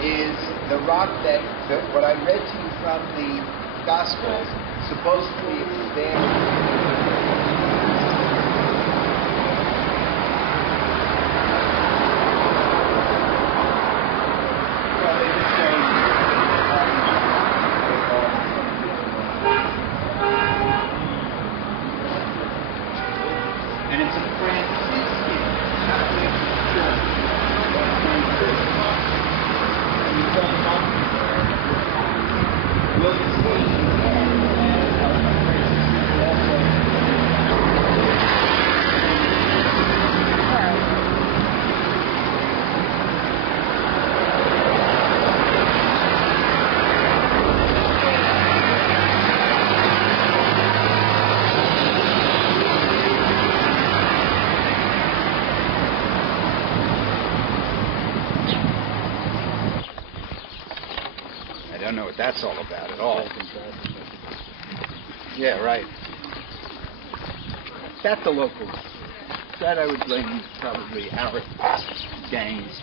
Is the rock that, what I read to you from the Gospels, supposedly it was there. And it's a Franciscan Catholic church. Will you see? I don't know what that's all about at all. Yeah, right. That's the local. That I would blame probably our gangs.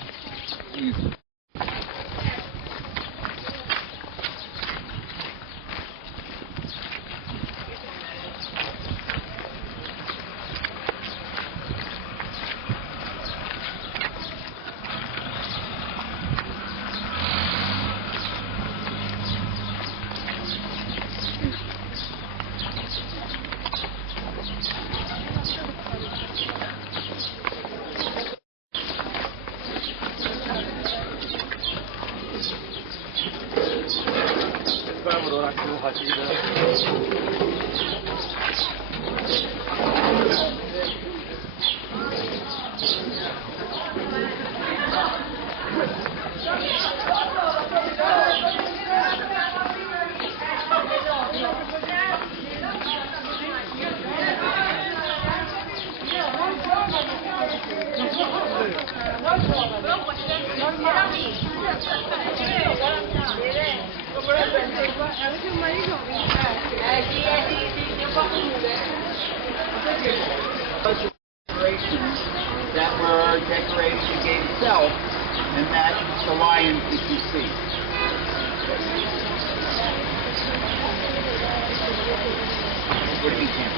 That were decorated the gate itself, and that's the lions that you see. What do you mean,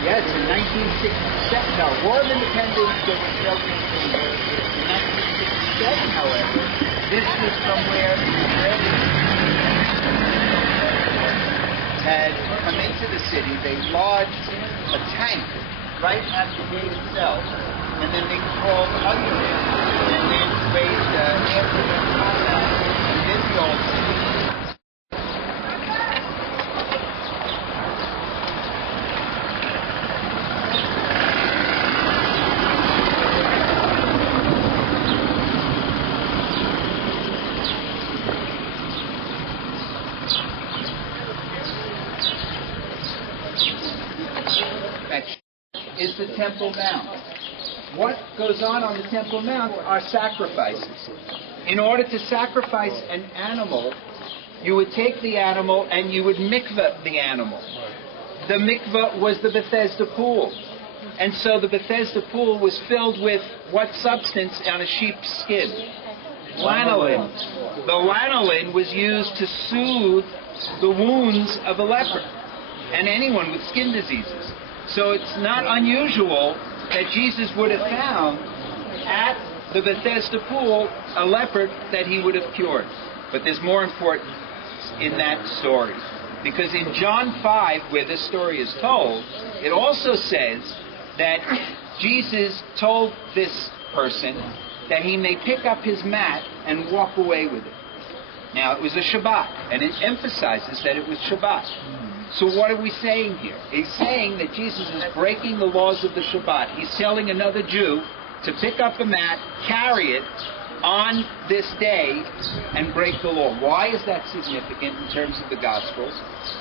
yes, in 1967, no, War of Independence, there was no campaign. In 1967, however, this was from where the Israelis had come into the city. They lodged a tank right at the gate itself, and then they crawled under it, and then raised after the combat within the old city. Is the Temple Mount. What goes on the Temple Mount are sacrifices. In order to sacrifice an animal, you would take the animal and you would mikveh the animal. the mikveh was the Bethesda pool. And so the Bethesda pool was filled with what substance on a sheep's skin? Lanolin. The lanolin was used to soothe the wounds of a leper and anyone with skin diseases. So it's not unusual that Jesus would have found at the Bethesda pool a leper that he would have cured. But there's more importance in that story. Because in John 5, where this story is told, it also says that Jesus told this person that he may pick up his mat and walk away with it. Now, it was a Shabbat, and it emphasizes that it was Shabbat. So what are we saying here? He's saying that Jesus is breaking the laws of the Shabbat. He's telling another Jew to pick up a mat, carry it on this day, and break the law. Why is that significant in terms of the Gospels?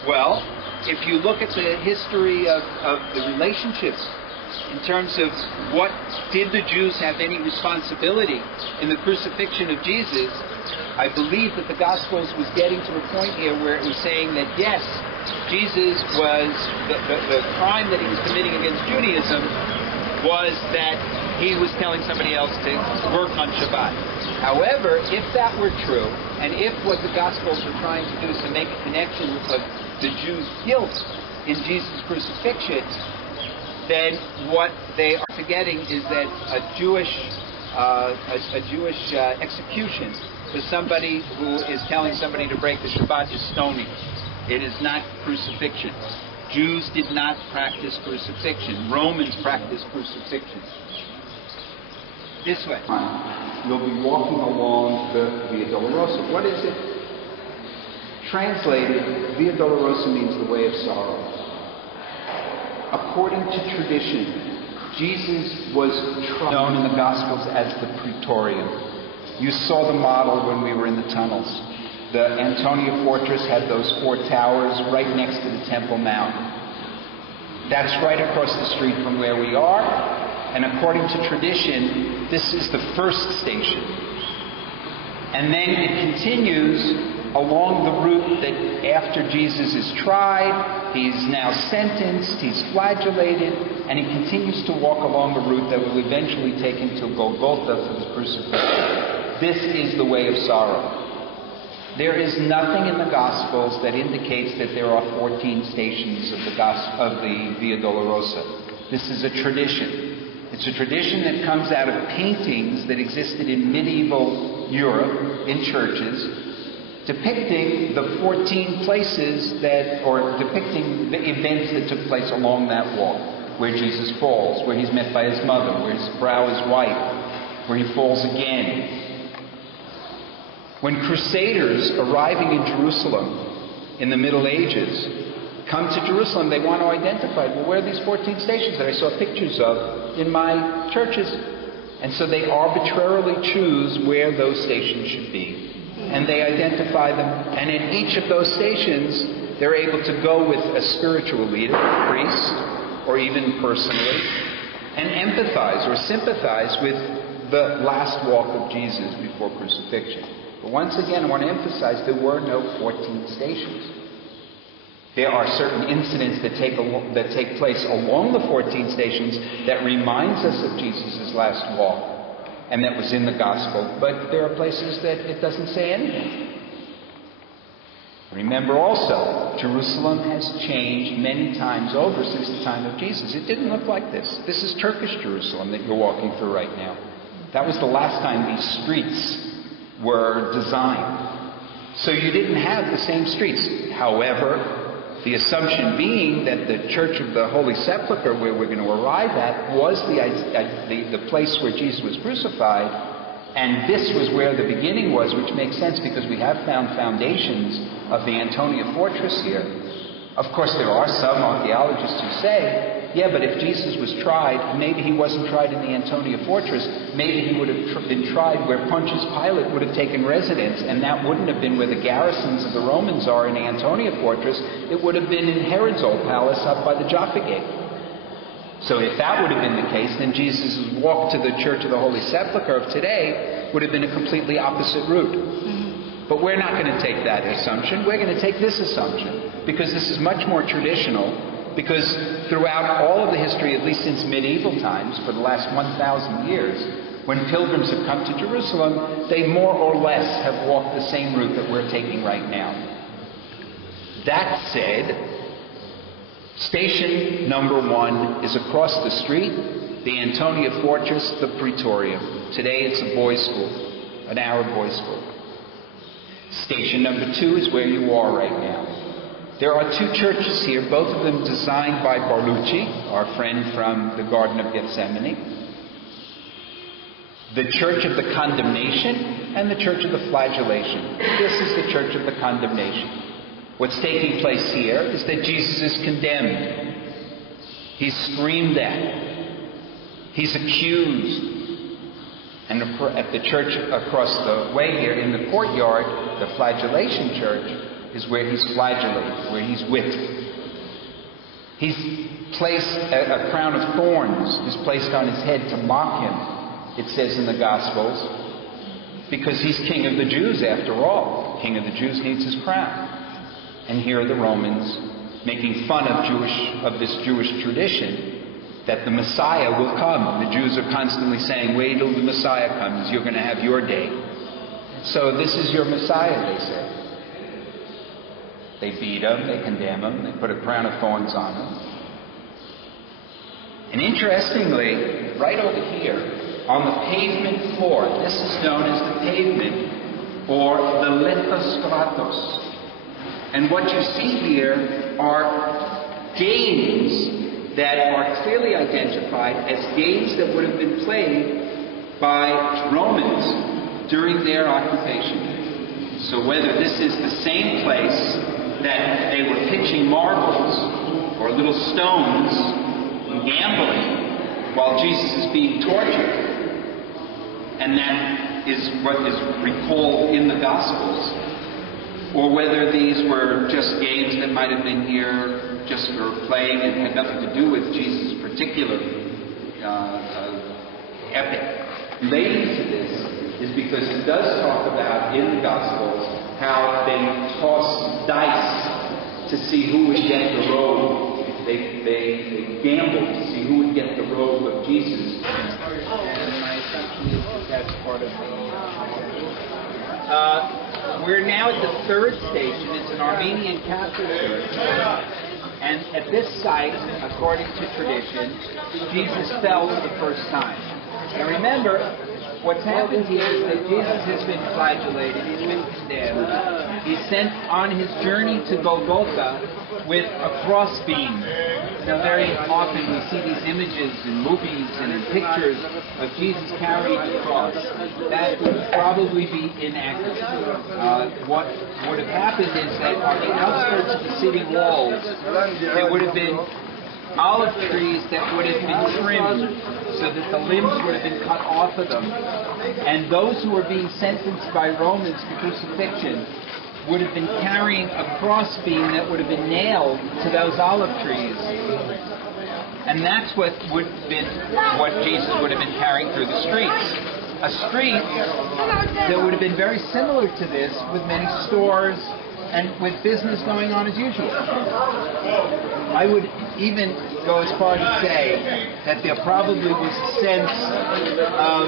Well, if you look at the history of the relationships in terms of what did the Jews have any responsibility in the crucifixion of Jesus, I believe that the Gospels was getting to a point here where it was saying that yes, Jesus was, the crime that he was committing against Judaism was that he was telling somebody else to work on Shabbat. However, if that were true, and if what the Gospels were trying to do is to make a connection of the Jews' guilt in Jesus' crucifixion, then what they are forgetting is that a Jewish execution for somebody who is telling somebody to break the Shabbat is stoning. It is not crucifixion. Jews did not practice crucifixion. Romans practiced crucifixion. This way. You'll be walking along the Via Dolorosa. What is it? Translated, Via Dolorosa means the way of sorrow. According to tradition, Jesus was known in the Gospels as the Praetorian. You saw the model when we were in the tunnels. The Antonia fortress had those 4 towers right next to the Temple Mount. That's right across the street from where we are, and according to tradition, this is the first station. And then it continues along the route that after Jesus is tried, he's now sentenced, he's flagellated, and he continues to walk along the route that will eventually take him to Golgotha for the crucifixion. This is the way of sorrow. There is nothing in the Gospels that indicates that there are 14 stations of the Via Dolorosa. This is a tradition. It's a tradition that comes out of paintings that existed in medieval Europe in churches depicting the 14 places or depicting the events that took place along that walk, where Jesus falls, where he's met by his mother, where his brow is white, where he falls again. When crusaders arriving in Jerusalem in the Middle Ages come to Jerusalem, they want to identify, well, where are these 14 stations that I saw pictures of in my churches? And so they arbitrarily choose where those stations should be. And they identify them. And in each of those stations, they're able to go with a spiritual leader, a priest, or even personally, and empathize or sympathize with the last walk of Jesus before crucifixion. But once again, I want to emphasize there were no 14 stations. There are certain incidents that take place along the 14 stations that reminds us of Jesus' last walk, and that was in the Gospel. But there are places that it doesn't say anything. Remember also, Jerusalem has changed many times over since the time of Jesus. It didn't look like this. This is Turkish Jerusalem that you're walking through right now. That was the last time these streets were designed. So you didn't have the same streets. However, the assumption being that the Church of the Holy Sepulchre, where we're going to arrive at, was the place where Jesus was crucified, and this was where the beginning was, which makes sense because we have found foundations of the Antonia fortress here. Of course, there are some archaeologists who say, yeah, but if Jesus was tried, maybe he wasn't tried in the Antonia fortress. Maybe he would have been tried where Pontius Pilate would have taken residence, and that wouldn't have been where the garrisons of the Romans are in the Antonia fortress. It would have been in Herod's old palace up by the Jaffa Gate. So if that would have been the case, then Jesus' walk to the Church of the Holy Sepulchre of today would have been a completely opposite route. But we're not going to take that assumption. We're going to take this assumption, because this is much more traditional. Because throughout all of the history, at least since medieval times, for the last 1,000 years, when pilgrims have come to Jerusalem, they more or less have walked the same route that we're taking right now. That said, station number 1 is across the street, the Antonia Fortress, the Praetorium. Today it's a boys' school, an Arab boys' school. Station number 2 is where you are right now. There are 2 churches here, both of them designed by Barlucci, our friend from the Garden of Gethsemane. The Church of the Condemnation and the Church of the Flagellation. This is the Church of the Condemnation. What's taking place here is that Jesus is condemned. He's screamed at. He's accused. And at the church across the way here, in the courtyard, the Flagellation Church, is where he's flagellated, where he's whipped. He's placed a crown of thorns is placed on his head to mock him, it says in the Gospels, because he's king of the Jews after all. King of the Jews needs his crown. And here are the Romans making fun of this Jewish tradition that the Messiah will come. The Jews are constantly saying, wait till the Messiah comes, you're going to have your day. So this is your Messiah, they say. They beat him, they condemn him, they put a crown of thorns on him. And interestingly, right over here, on the pavement floor, this is known as the pavement, or the lithostratos. And what you see here are games that are clearly identified as games that would have been played by Romans during their occupation. So whether this is the same place that they were pitching marbles or little stones and gambling while Jesus is being tortured, and that is what is recalled in the Gospels, or whether these were just games that might have been here just for playing and had nothing to do with Jesus' particular epic. Related to this is because it does talk about in the Gospels how they tossed dice to see who would get the robe. They gambled to see who would get the robe of Jesus. And my assumption is that that's part of the... we're now at the 3rd station. It's an Armenian Catholic church. And at this site, according to tradition, Jesus fell for the first time. Now remember, what's happened here is that Jesus has been flagellated, he's been condemned. He's sent on his journey to Golgotha with a crossbeam. Now very often we see these images in movies and in pictures of Jesus carrying the cross. That would probably be inaccurate. What would have happened is that on the outskirts of the city walls, there would have been olive trees that would have been trimmed so that the limbs would have been cut off of them. And those who were being sentenced by Romans to crucifixion would have been carrying a crossbeam that would have been nailed to those olive trees. And that's what would have been what Jesus would have been carrying through the streets. A street that would have been very similar to this, with many stores and with business going on as usual. I would even go as far to say that there probably was a sense of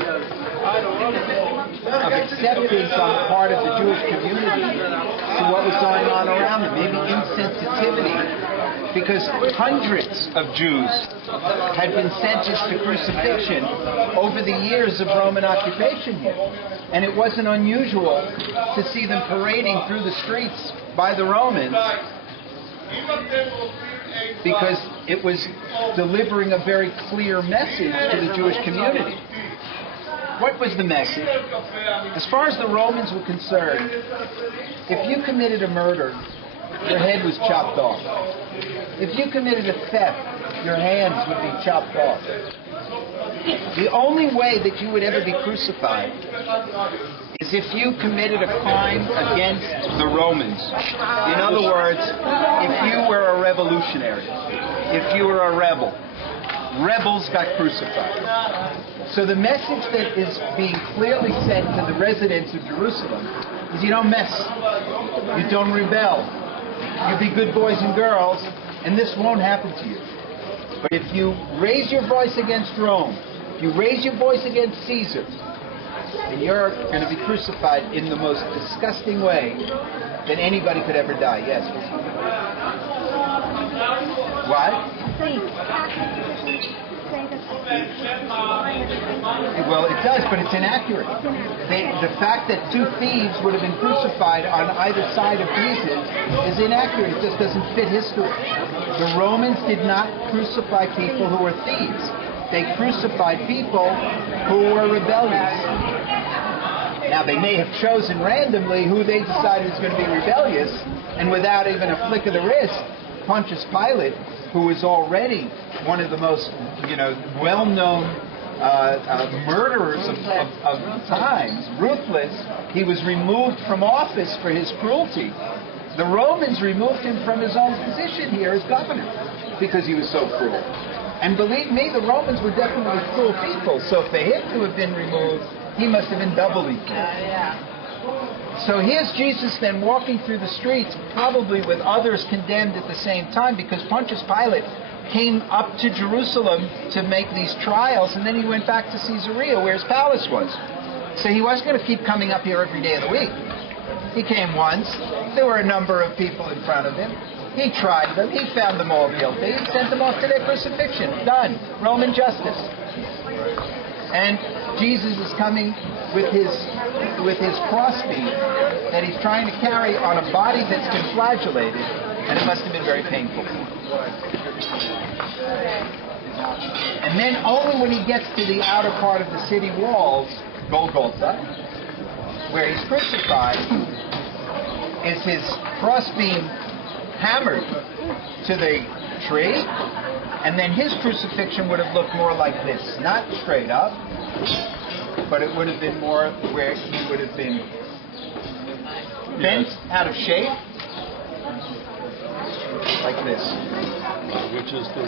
acceptance on the part of the Jewish community to what was going on around them, maybe insensitivity, because hundreds of Jews had been sentenced to crucifixion over the years of Roman occupation here. And it wasn't unusual to see them parading through the streets by the Romans, because it was delivering a very clear message to the Jewish community. What was the message? As far as the Romans were concerned, if you committed a murder, your head was chopped off. If you committed a theft, your hands would be chopped off. The only way that you would ever be crucified is if you committed a crime against the Romans. In other words, if you were a revolutionary, if you were a rebel. Rebels got crucified. So the message that is being clearly sent to the residents of Jerusalem is you don't mess, you don't rebel, you be good boys and girls, And this won't happen to you. But if you raise your voice against Rome, if you raise your voice against Caesar, then you're going to be crucified in the most disgusting way that anybody could ever die. Yes? What? Well, it does, but it's inaccurate. The fact that two thieves would have been crucified on either side of Jesus is inaccurate. It just doesn't fit history. The Romans did not crucify people who were thieves. They crucified people who were rebellious. Now, they may have chosen randomly who they decided was going to be rebellious, and without even a flick of the wrist, Pontius Pilate, who was already one of the most, well-known murderers of times, ruthless, he was removed from office for his cruelty. The Romans removed him from his own position here as governor because he was so cruel. And believe me, the Romans were definitely cruel people, so if they had to have been removed, he must have been doubly cruel. So here's Jesus then walking through the streets, probably with others condemned at the same time, because Pontius Pilate came up to Jerusalem to make these trials, and then he went back to Caesarea, where his palace was. So he wasn't going to keep coming up here every day of the week. He came once. There were a number of people in front of him. He tried them. He found them all guilty. He sent them off to their crucifixion. Done. Roman justice. And Jesus is coming with his crossbeam that he's trying to carry on a body that's been flagellated, and it must have been very painful. And then only when he gets to the outer part of the city walls, Golgotha, where he's crucified, is his crossbeam hammered to the tree, and then his crucifixion would have looked more like this, not straight up, but it would have been more where he would have been bent out of shape, like this.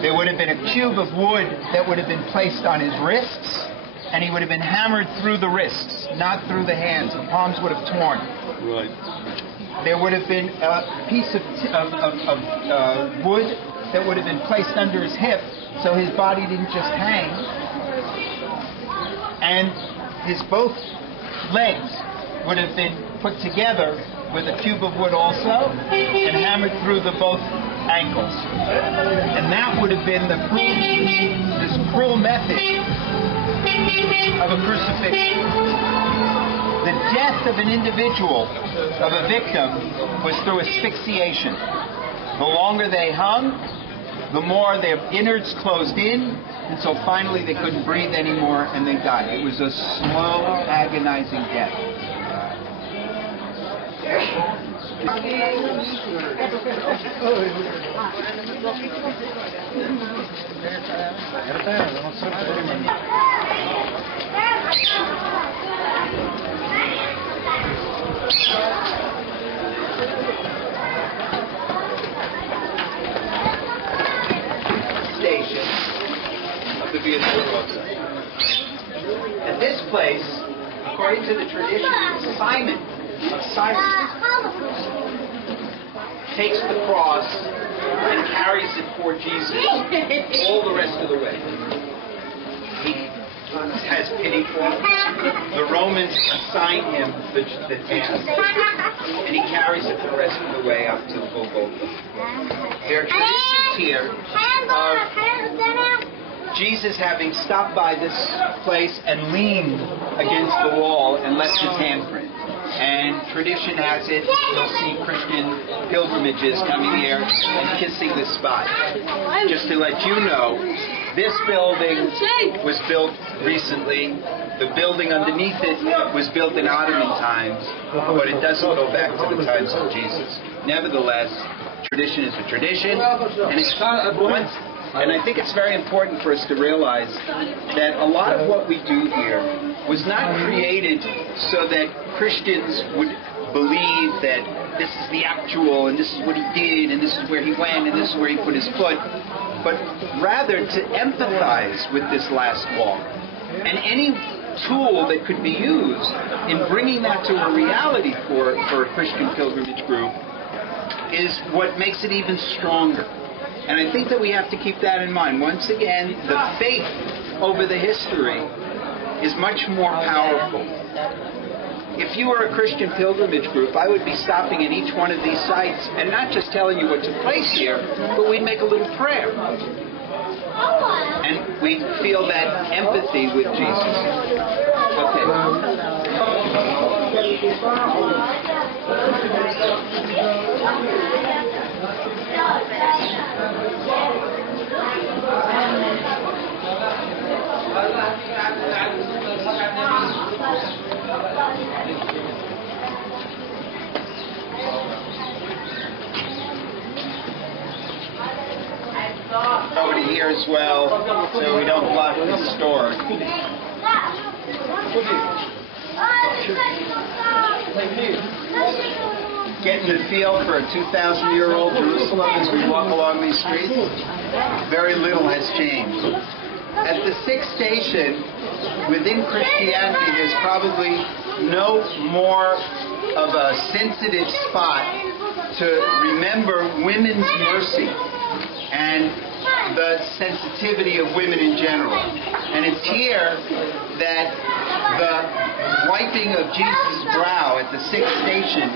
There would have been a cube of wood that would have been placed on his wrists, and he would have been hammered through the wrists, not through the hands. The palms would have torn. Right. There would have been a piece of wood that would have been placed under his hip, so his body didn't just hang. And his both legs would have been put together with a cube of wood also, and hammered through the both ankles. And that would have been this cruel method of a crucifixion. The death of an individual, of a victim, was through asphyxiation. The longer they hung, the more their innards closed in, until finally they couldn't breathe anymore and they died. It was a slow, agonizing death. Station of the Via Dolorosa. At this place, according to the tradition, Simon of Cyrene takes the cross and carries it for Jesus all the rest of the way. He has pity for him. The Romans assign him the task, and he carries it the rest of the way up to Golgotha. There are traditions here of Jesus having stopped by this place and leaned against the wall and left his handprint. And tradition has it, you'll see Christian pilgrimages coming here and kissing this spot. Just to let you know, this building was built recently. The building underneath it was built in Ottoman times, but it doesn't go back to the times of Jesus. Nevertheless, tradition is a tradition, and I think it's very important for us to realize that a lot of what we do here was not created so that Christians would believe that this is the actual, and this is what he did, and this is where he went, and this is where he put his foot, but rather to empathize with this last walk. And any tool that could be used in bringing that to a reality for a Christian pilgrimage group is what makes it even stronger. And I think that we have to keep that in mind. Once again, the faith over the history is much more powerful. If you were a Christian pilgrimage group, I would be stopping at each one of these sites and not just telling you what took place here, but we'd make a little prayer. And we'd feel that empathy with Jesus. Okay. Over to here as well, so we don't block the store. Getting the feel for a 2,000-year-old Jerusalem as we walk along these streets? Very little has changed. At the sixth station, within Christianity, there's probably no more of a sensitive spot to remember women's mercy and the sensitivity of women in general. And it's here that the wiping of Jesus' brow at the sixth station,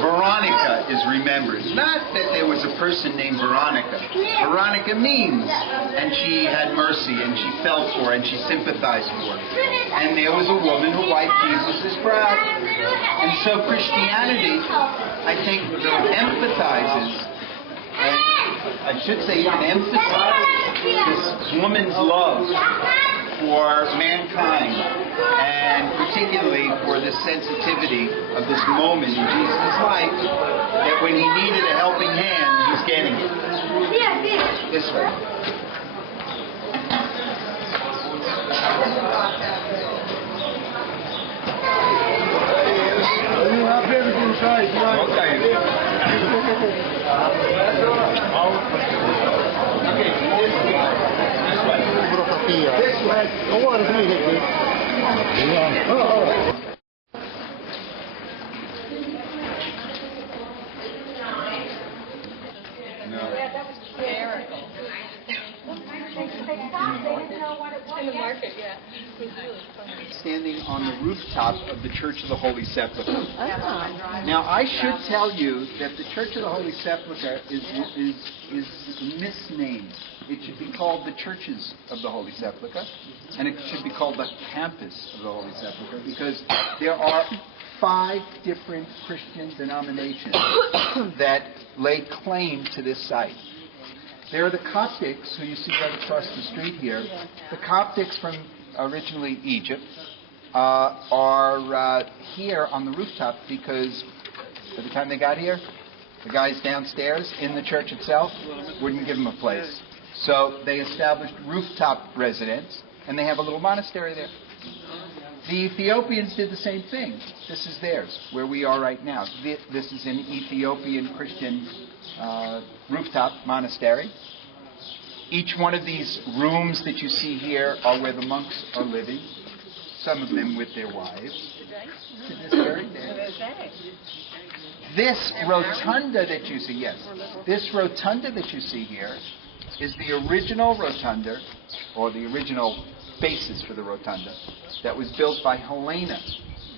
Veronica is remembered. Not that there was a person named Veronica. Veronica means, and she had mercy, and she felt for, and she sympathized for. And there was a woman who wiped Jesus' brow. And so Christianity, I think, empathizes, and I should say even emphasizes this woman's love for mankind, and particularly for the sensitivity of this moment in Jesus' life, that when he needed a helping hand, he's getting it. This way. This way. Standing on the rooftop of the Church of the Holy Sepulchre. Now, I should tell you that the Church of the Holy Sepulchre is misnamed. It should be called the Churches of the Holy Sepulchre, and it should be called the Campus of the Holy Sepulchre, because there are 5 different Christian denominations that lay claim to this site. There are the Coptics, who you see right across the street here. The Coptics from originally Egypt are here on the rooftop because by the time they got here, the guys downstairs in the church itself wouldn't give them a place. So they established rooftop residence, and they have a little monastery there. The Ethiopians did the same thing. This is theirs, where we are right now. This is an Ethiopian Christian rooftop monastery. Each one of these rooms that you see here are where the monks are living, some of them with their wives. To this very day. This rotunda that you see, yes, this rotunda that you see here is the original rotunda, or the original basis for the rotunda, that was built by Helena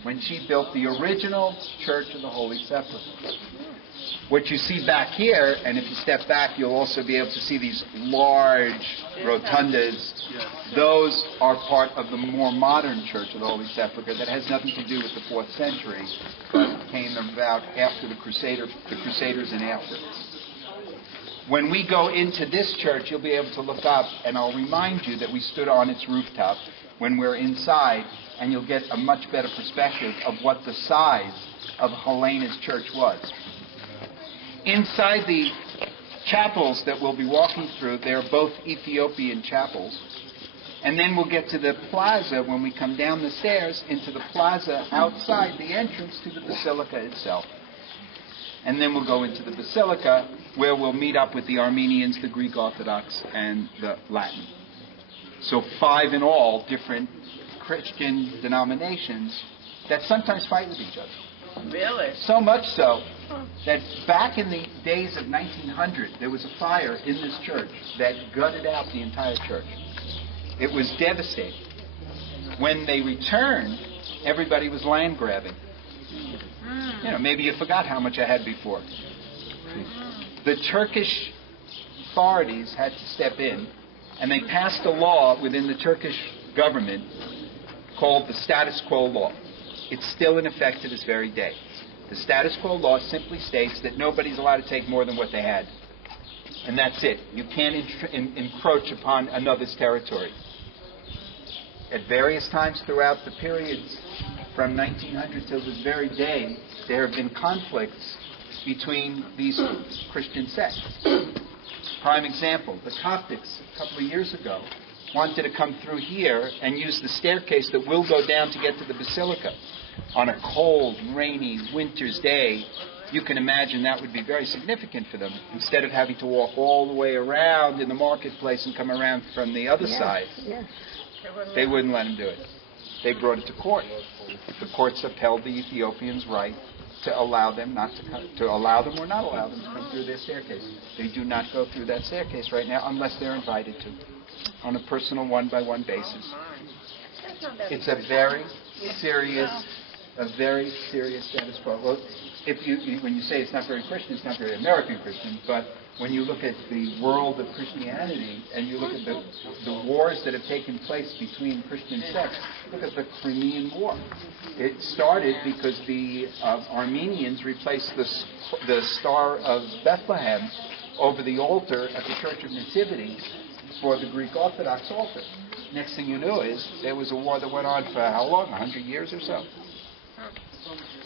when she built the original Church of the Holy Sepulchre. What you see back here, and if you step back, you'll also be able to see these large rotundas. Those are part of the more modern Church of the Holy Sepulchre that has nothing to do with the 4th century, but came about after the Crusaders and after. When we go into this church, you'll be able to look up, and I'll remind you that we stood on its rooftop when we're inside, and you'll get a much better perspective of what the size of Helena's church was. Inside the chapels that we'll be walking through, they're both Ethiopian chapels. And then we'll get to the plaza when we come down the stairs into the plaza outside the entrance to the basilica itself. And then we'll go into the basilica where we'll meet up with the Armenians, the Greek Orthodox, and the Latin. So 5 in all different Christian denominations that sometimes fight with each other. Really? So much so that back in the days of 1900, there was a fire in this church that gutted out the entire church. It was devastating. When they returned, everybody was land grabbing. You know, maybe you forgot how much I had before. The Turkish authorities had to step in, and they passed a law within the Turkish government called the status quo law. It's still in effect to this very day. The status quo law simply states that nobody's allowed to take more than what they had. And that's it. You can't encroach upon another's territory. At various times throughout the periods from 1900 till this very day, there have been conflicts between these Christian sects. Prime example, the Coptics a couple of years ago wanted to come through here and use the staircase that will go down to get to the basilica. On a cold, rainy, winter's day, you can imagine that would be very significant for them. Instead of having to walk all the way around in the marketplace and come around from the other side, they wouldn't let them do it. They brought it to court. The courts upheld the Ethiopians' right to allow them to allow them or not allow them to come through their staircase. They do not go through that staircase right now unless they're invited to, on a personal one-by-one basis. It's a very serious status quo. Well, when you say it's not very Christian, it's not very American Christian, but when you look at the world of Christianity and you look at the wars that have taken place between Christian sects, look at the Crimean War. It started because the Armenians replaced the Star of Bethlehem over the altar at the Church of Nativity for the Greek Orthodox altar. Next thing you knew is there was a war that went on for how long? 100 years or so?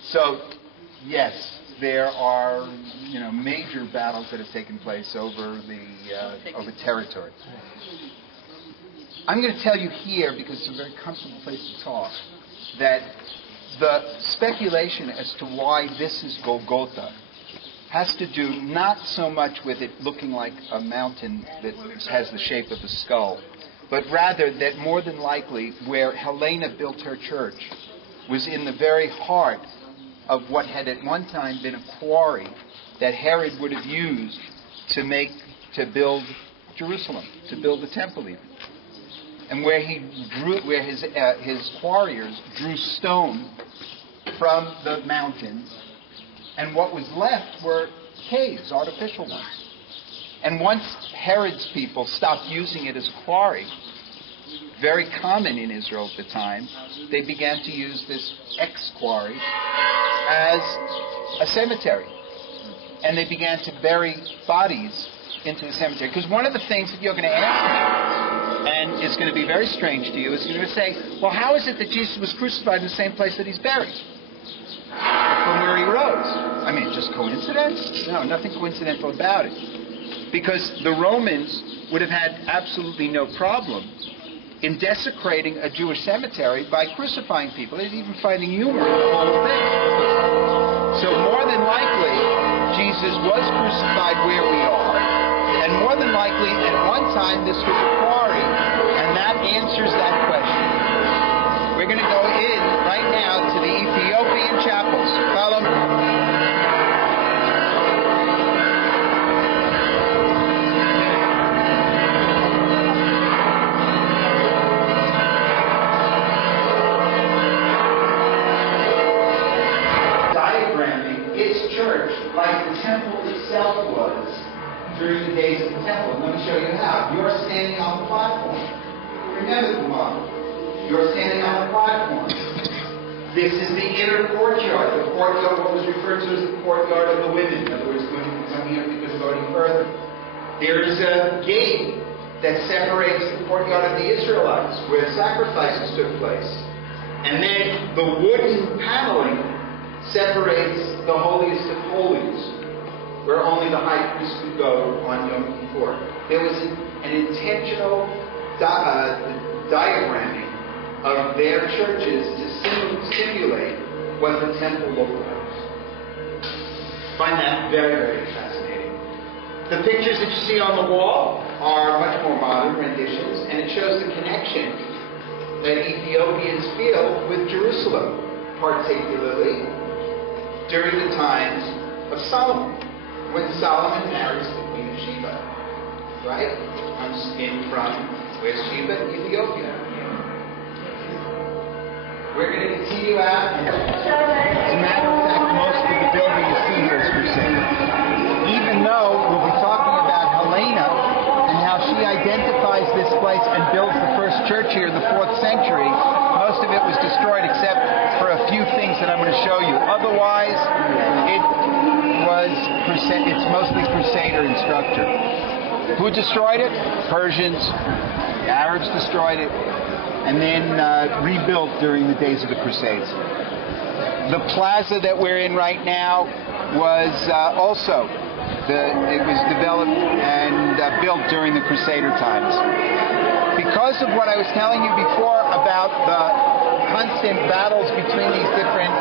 So, yes, there are major battles that have taken place over over territory. I'm going to tell you here, because it's a very comfortable place to talk, that the speculation as to why this is Golgotha has to do not so much with it looking like a mountain that has the shape of a skull, but rather that more than likely where Helena built her church was in the very heart of what had at one time been a quarry that Herod would have used to build Jerusalem, to build the temple even. And where his quarriers drew stone from the mountains, and what was left were caves, artificial ones. And once Herod's people stopped using it as a quarry, very common in Israel at the time, they began to use this ex-quarry as a cemetery. And they began to bury bodies into the cemetery. Because one of the things that you're going to ask me, and is going to be very strange to you, is you're going to say, well, how is it that Jesus was crucified in the same place that he's buried? From where he rose. I mean, just coincidence? No, nothing coincidental about it. Because the Romans would have had absolutely no problem in desecrating a Jewish cemetery by crucifying people. They're even finding humor in the whole thing. So more than likely, Jesus was crucified where we are, and more than likely, at one time, this was a quarry, and that answers that question. We're going to go in right now to the Ethiopian chapels. Follow me. Like the temple itself was during the days of the temple. Let me show you how. You're standing on the platform. Remember the model. You're standing on the platform. This is the inner courtyard. The courtyard, what was referred to as the courtyard of the women. In other words, women can come here because go any further. There is a gate that separates the courtyard of the Israelites, where sacrifices took place. And then the wooden paneling separates the holiest of holies, where only the high priest could go on Yom Kippur. There was an intentional diagramming of their churches to simulate what the temple looked like. Find that very, very fascinating. The pictures that you see on the wall are much more modern renditions, and it shows the connection that Ethiopians feel with Jerusalem, particularly during the times of Solomon, when Solomon marries the Queen of Sheba. Right? Comes in from, where's Sheba? Ethiopia. We're going to continue out. As a matter of fact, most of the building you see here is Crusade. Even though we'll be talking about Helena and how she identifies this place and builds the first church here in the 4th century, most of it was destroyed except for a few things that I'm going to show you. Otherwise, it's mostly Crusader in structure. Who destroyed it? Persians. The Arabs destroyed it. And then rebuilt during the days of the Crusades. The plaza that we're in right now was it was developed and built during the Crusader times. Because of what I was telling you before about the constant battles between these different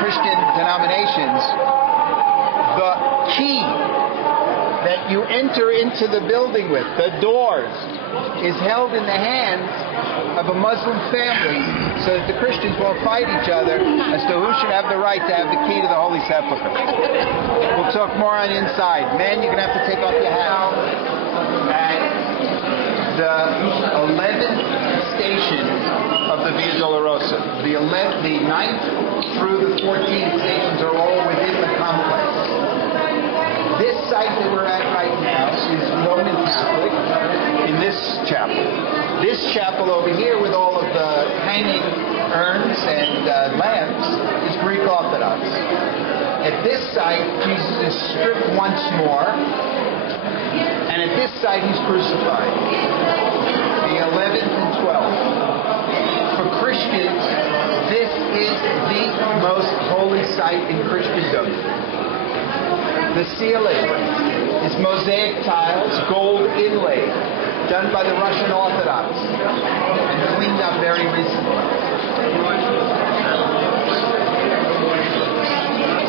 Christian denominations, the key that you enter into the building with, the doors, is held in the hands of a Muslim family so that the Christians won't fight each other as to who should have the right to have the key to the Holy Sepulchre. We'll talk more on the inside. Men, you're going to have to take off your hat. At the 11th station of the Via Dolorosa. The 9th through the 14th stations are all within the complex. This site that we're at right now is Roman Catholic in this chapel. This chapel over here with all of the hanging urns and lamps is Greek Orthodox. At this site, Jesus is stripped once more, and at this site he's crucified. The 11th and 12th. For Christians, this is the most holy site in Christendom. The ceiling is mosaic tiles, gold inlaid, done by the Russian Orthodox, and cleaned up very recently.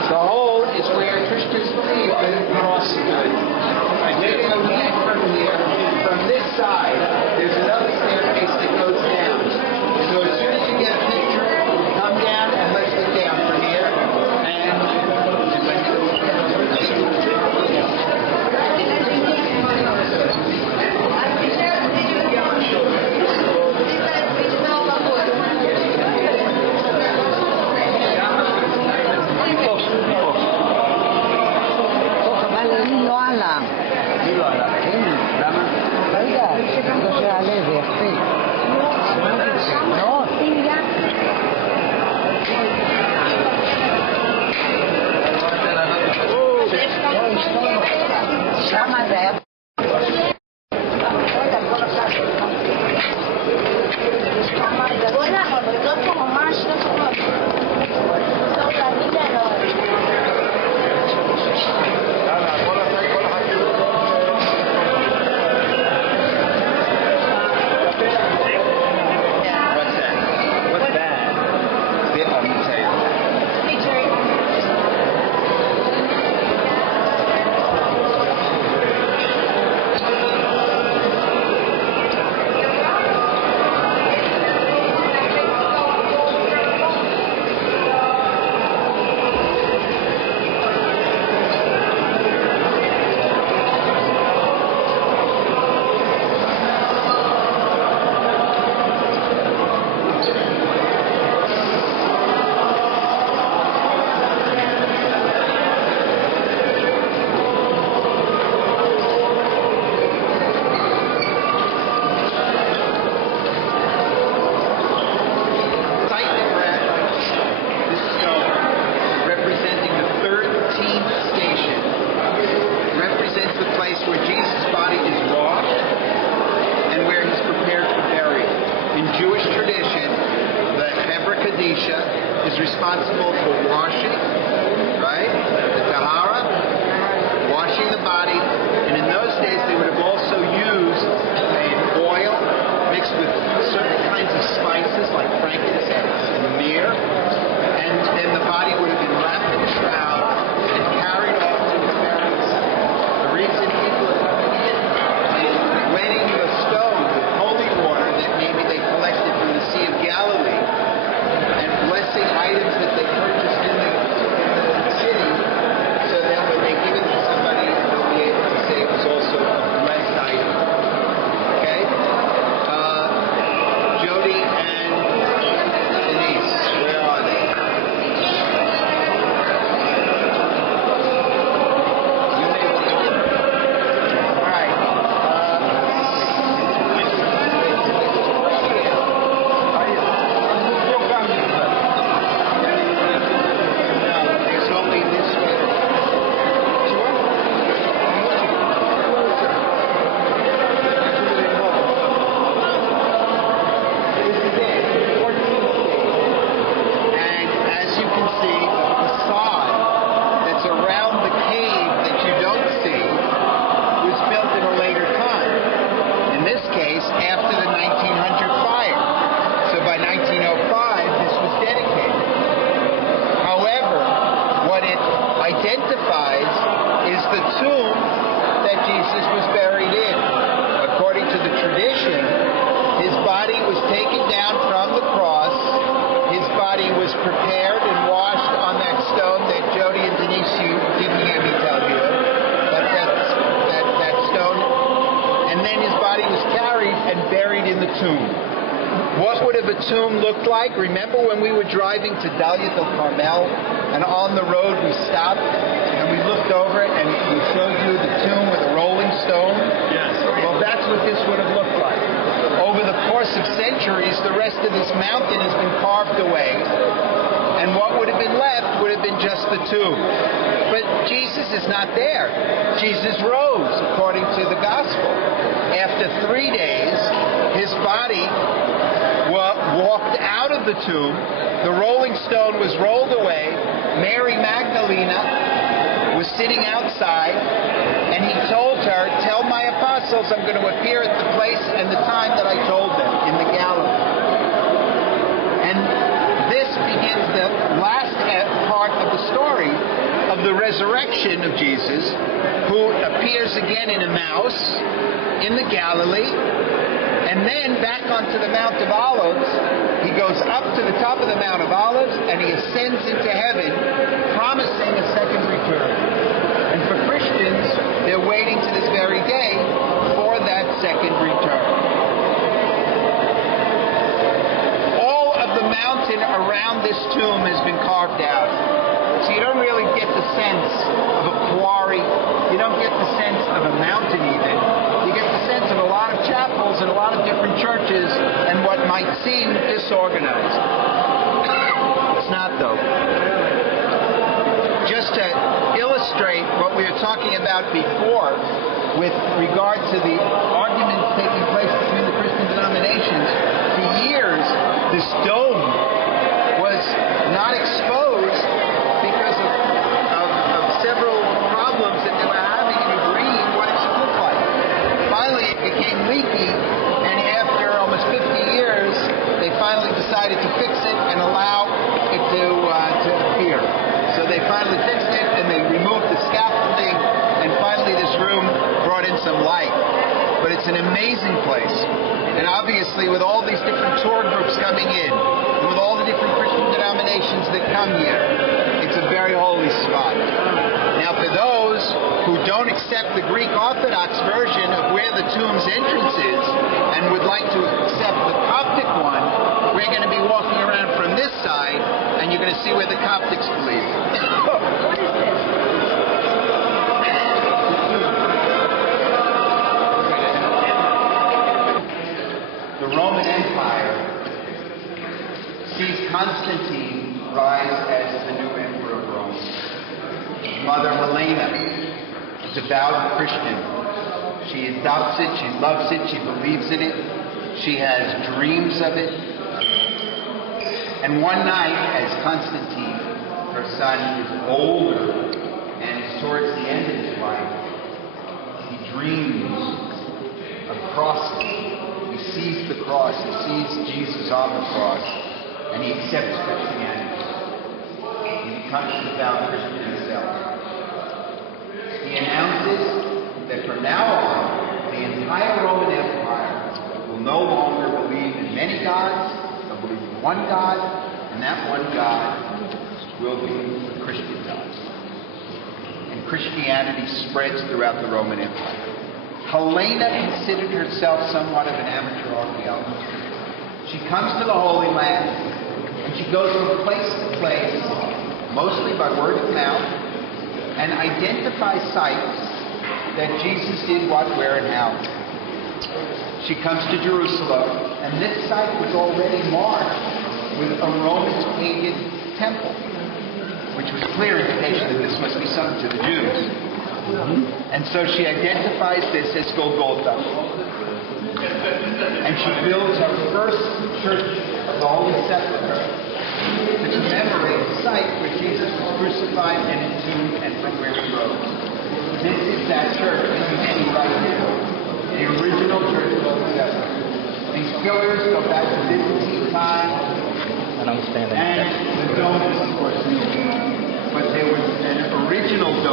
The whole is where Christians believe the cross stood. We're going to leave from here. From this side, there's another staircase that goes down. So as soon as you get a picture, come down and let's get down from here. identifies is the tomb that Jesus was buried in. According to the tradition, his body was taken down from the cross. His body was prepared and washed on that stone that Jody and Denise, you didn't hear me tell you of. That stone. And then his body was carried and buried in the tomb. What would have a tomb looked like? Remember when we were driving to Dalia del Carmel, and on the road we stopped and we looked over it and we showed you the tomb with a rolling stone? Yes. Well, that's what this would have looked like. Over the course of centuries, the rest of this mountain has been carved away, and what would have been left would have been just the tomb. But Jesus is not there. Jesus rose, according to the gospel. After 3 days, his body walked out of the tomb. The rolling stone was rolled away. Mary Magdalena was sitting outside, and he told her, "Tell my apostles I'm going to appear at the place and the time that I told them in the Galilee." And this begins the last part of the story of the resurrection of Jesus, who appears again in a mouse in the Galilee. And then back onto the Mount of Olives, he goes up to the top of the Mount of Olives and he ascends into heaven, promising a second return. And for Christians, they're waiting to this very day for that second return. All of the mountain around this tomb has been carved out. So you don't really get the sense of a quarry. You don't get the sense of a mountain even. You get the sense of a lot of chapels and a lot of different churches and what might seem disorganized. It's not, though. Just to illustrate what we were talking about before with regard to the arguments taking place between the Christian denominations, for years this dome was not exposed because of several problems that they were having in agreeing what it should look like. Finally, it became leaky, and after almost 50 years, they finally decided to fix it and allow it to appear. So they finally fixed it, and they removed the scaffolding, and finally this room brought in some light. But it's an amazing place. And obviously, with all these different tour groups coming in, and with all the different Christian denominations that come here, it's a very holy spot. Now, for those who don't accept the Greek Orthodox version of where the tomb's entrance is, and would like to accept the Coptic one, we're going to be walking around from this side, and you're going to see where the Coptics believe. What is this? The Roman Empire sees Constantine rise as the new emperor of Rome. Mother Helena, a devout Christian. She adopts it, she loves it, she believes in it, she has dreams of it. And one night, as Constantine, her son, is older and is towards the end of his life, he dreams of crosses. He sees the cross, he sees Jesus on the cross, and he accepts Christianity. He becomes a devout Christian himself. He announces that from now on, the entire Roman Empire will no longer believe in many gods, they'll believe in one God, and that one God will be the Christian God. And Christianity spreads throughout the Roman Empire. Helena considered herself somewhat of an amateur archaeologist. She comes to the Holy Land, and she goes from place to place, mostly by word of mouth, and identifies sites that Jesus did what, where, and how. She comes to Jerusalem, and this site was already marked with a Roman pagan temple, which was clear indication that this must be something to the Jews. And so she identifies this as Golgotha. And she builds her first church of the Holy Sepulchre to commemorate the site where Jesus was crucified and entombed and from where he rose. This is that church that you see right here, the original church of the Holy Sepulchre. These pillars go back to Byzantine time, and the dome is, of course, new. But there was an original dome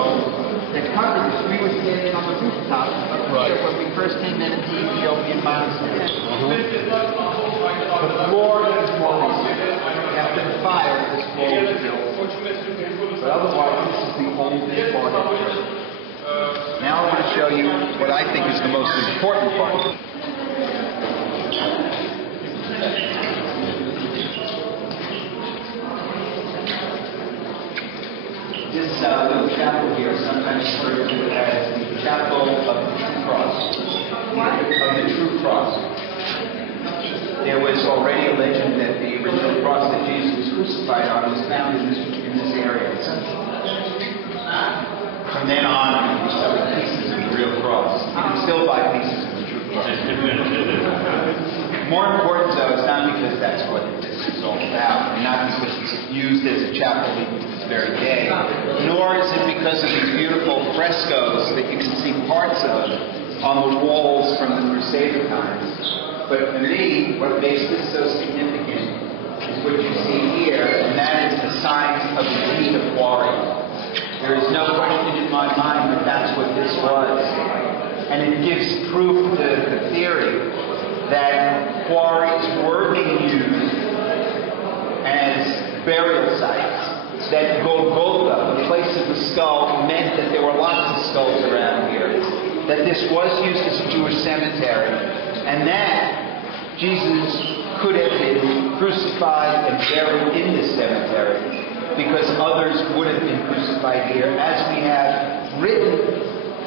that covered this. We were standing on the rooftop up here when we first came in at the Ethiopian monastery. The floor is more recent. After the fire, this floor was built. But otherwise, this is the oldest part of the church. Now I want to show you what I think is the most important part. This little chapel here, sometimes referred to as the Chapel of the True Cross. Of the True Cross. There was already a legend that the original cross that Jesus was crucified on was found in this area. From then on, we selling pieces of the real cross. You can still buy pieces of the true cross. More important, though, it's not because that's what this is all about, and not because it's used as a chapel even to this very day, nor is it because of these beautiful frescoes that you can see parts of on the walls from the Crusader times. But for me, what makes this so significant is what you see here, and that is the signs of the deed of quarry. There is no question in my mind that that's what this was. And it gives proof to the theory that quarries were being used as burial sites. That Golgotha, the place of the skull, meant that there were lots of skulls around here. That this was used as a Jewish cemetery. And that Jesus could have been crucified and buried in this cemetery because others would have been crucified here, as we have written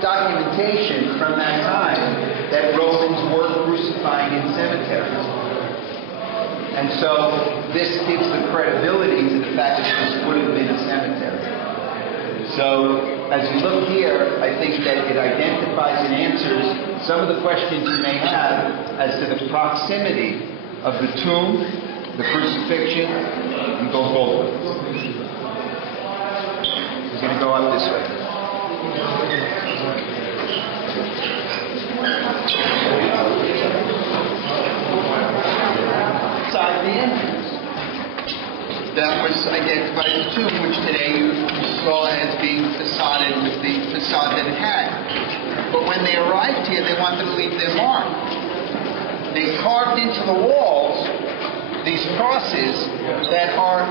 documentation from that time that Romans were crucifying in cemeteries. And so this gives the credibility to the fact that this would have been a cemetery. So as you look here, I think that it identifies and answers some of the questions you may have as to the proximity of the tomb, the crucifixion, and Golgotha. We're going to go up this way. Inside the entrance that was identified as the tomb, which today you saw as being facaded with the facade that it had. But when they arrived here, they wanted to leave their mark. They carved into the walls these crosses that are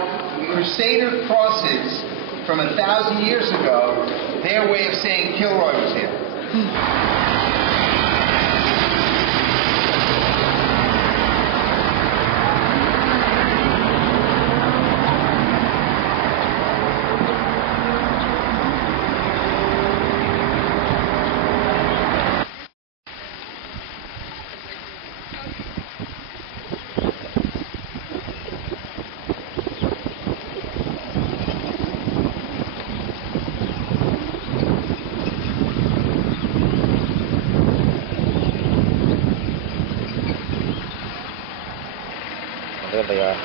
Crusader crosses from 1,000 years ago, their way of saying Kilroy was here. There they are.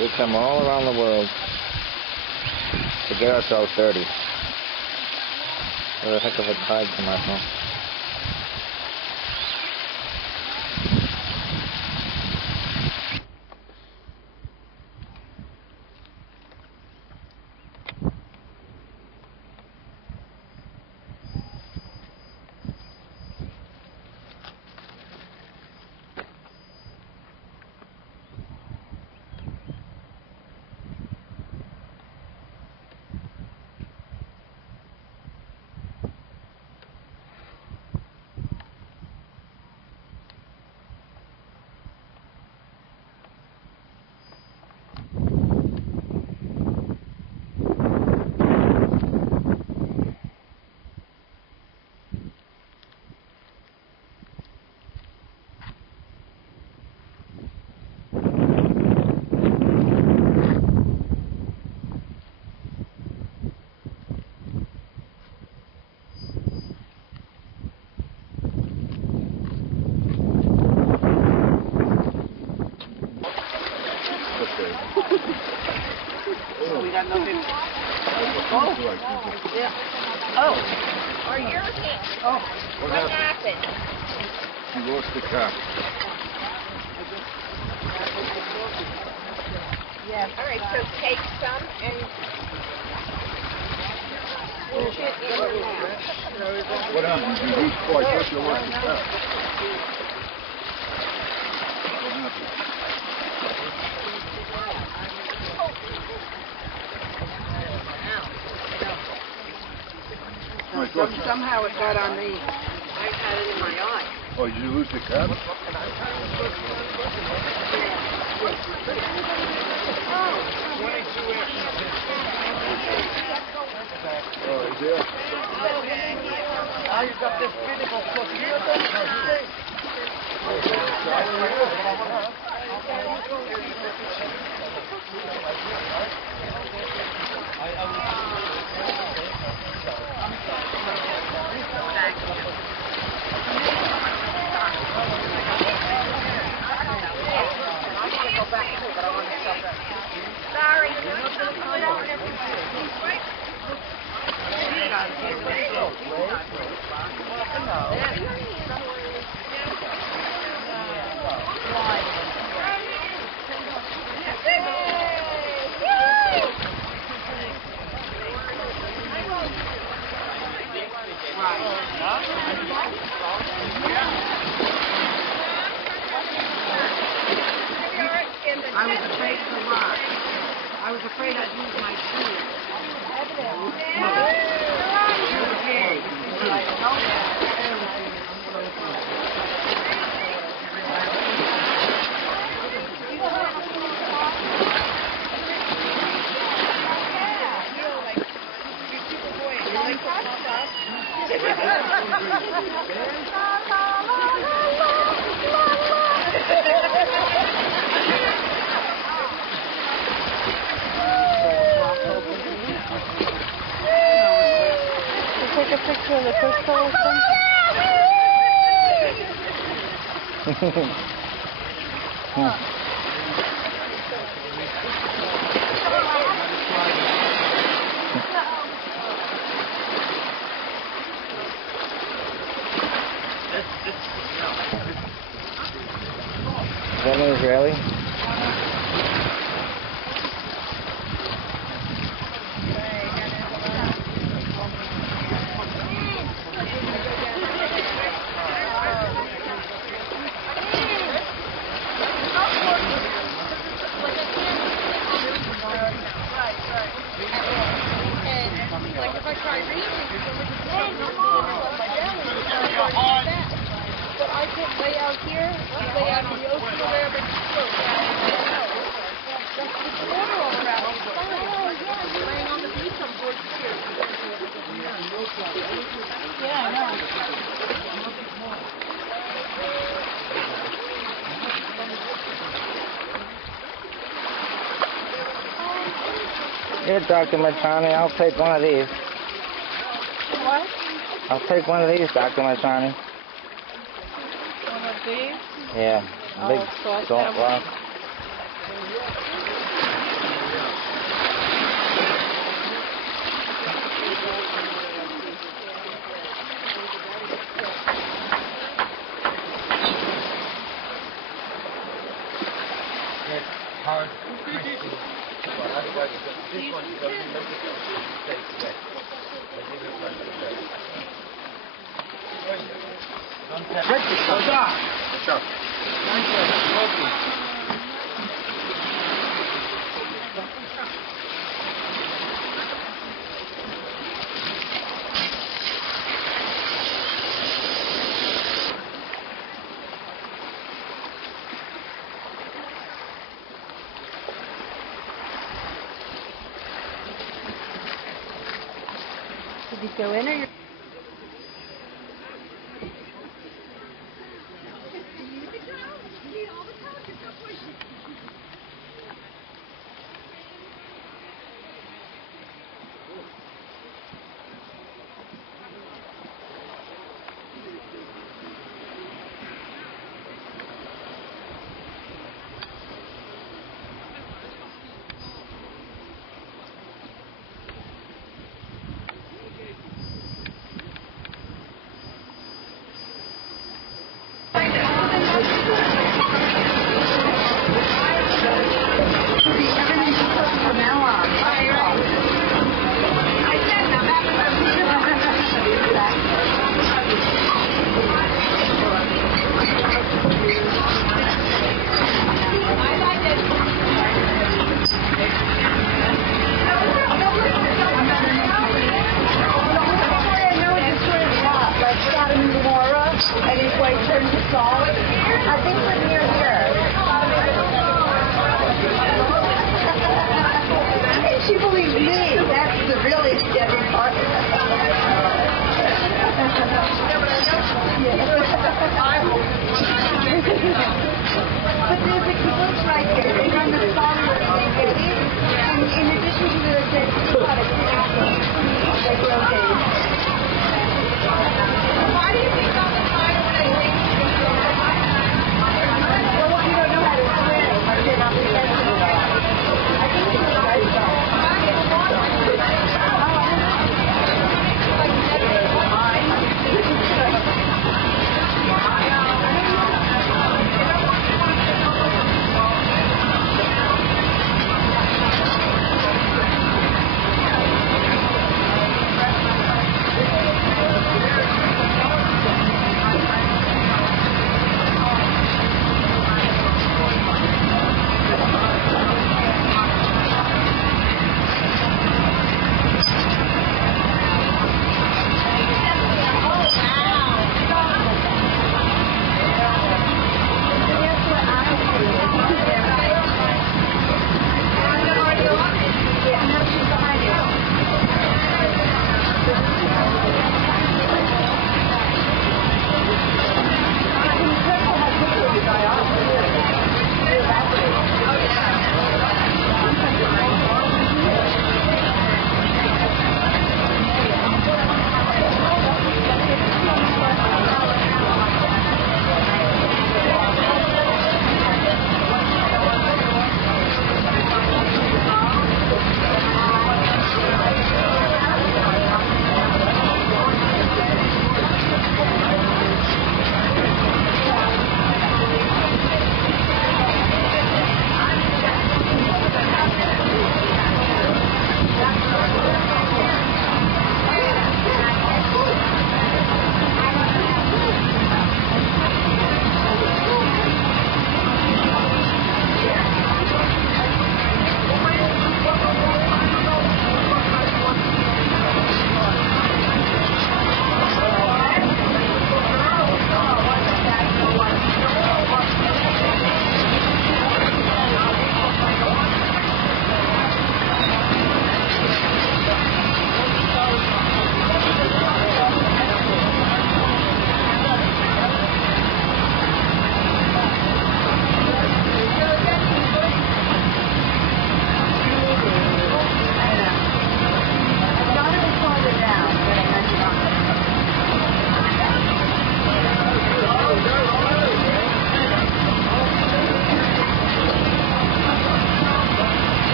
We come all around the world to get ourselves dirty. What a heck of a tide commercial. Oh, we got nothing. Oh, yeah. Oh. Are your hands? Oh. What happened? She lost the cap. Yes. All right, so take some and push it in your mouth. What happened? You reached for it. I thought you lost the cap. What happened? Somehow it got on me. I had it in my eye. Oh, did you lose the cap? Oh, is there? Now you've got this pinnacle stuff. You got that? Sorry. I was afraid to rock. I was afraid I'd lose my shoes. Take a picture of the crystal or something? Is that an Israeli? Like if I try reading, but I could lay out here, lay out in the ocean or wherever it's close. It's water all around me. Oh, yeah, you're laying on the beach on board here. Yeah, I know. Here, Dr. Matrani, I'll take one of these. What? I'll take one of these, Dr. Matrani. One of these? Yeah, big so salt rock. Hard crystal. Otherwise, this one is going to make it take away. But leave it right there. Don't touch it. Watch out. Did you go in or you?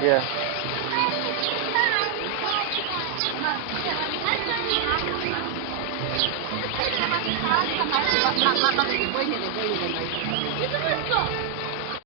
Yeah.